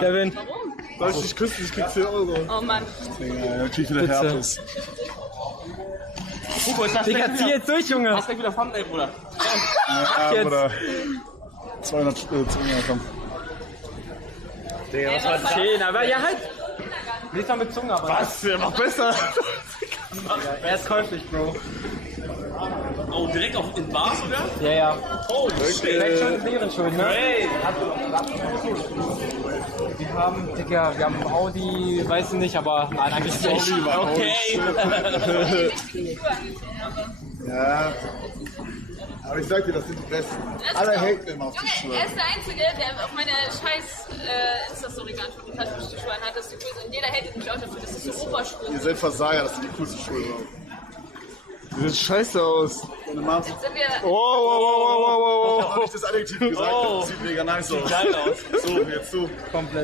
Kevin. Warum? Soll ich dich küssen? Ich krieg 10 Euro. Oh Mann. Ja, dann krieg ich wieder Bitte. Herpes. Hugo, ist das Digga, zieh jetzt durch, Junge. Hast du wieder Thumbnail, Bruder? Ja, jetzt. Bruder. 200 komm. Digga, was war das? Schön, aber ja halt. Lies mal mit Zunge, aber. Was? Der macht besser. Er ist käuflich, Bro. Oh, direkt auf in Bars, oder? Ja, ja. Oh, Vielleicht schon in deren Schuld, ne? Hey! Wir haben, Digga, wir haben Audi, weiß ich nicht, aber nein, eigentlich nicht. Okay! Ja. Aber ich sag dir, das sind die Besten. Alle haten immer auf die Junge, Schuhe. er ist der Einzige, der auf meine scheiß Insta-Story geantwortet hat, dass ich die Schuhe anhat, dass die cool sind. Und jeder hatet mich auch dafür, dass das so Oberschuhe Ihr sind. seid Versager, das sind die coolsten Schuhe. Die sehen scheiße aus. Deine Mom sieht... Jetzt sind wir... Oh. Ich hab noch nicht das Adjektiv gesagt, Oh. das sieht mega nice aus. Geil aus. So, jetzt so. Komplett.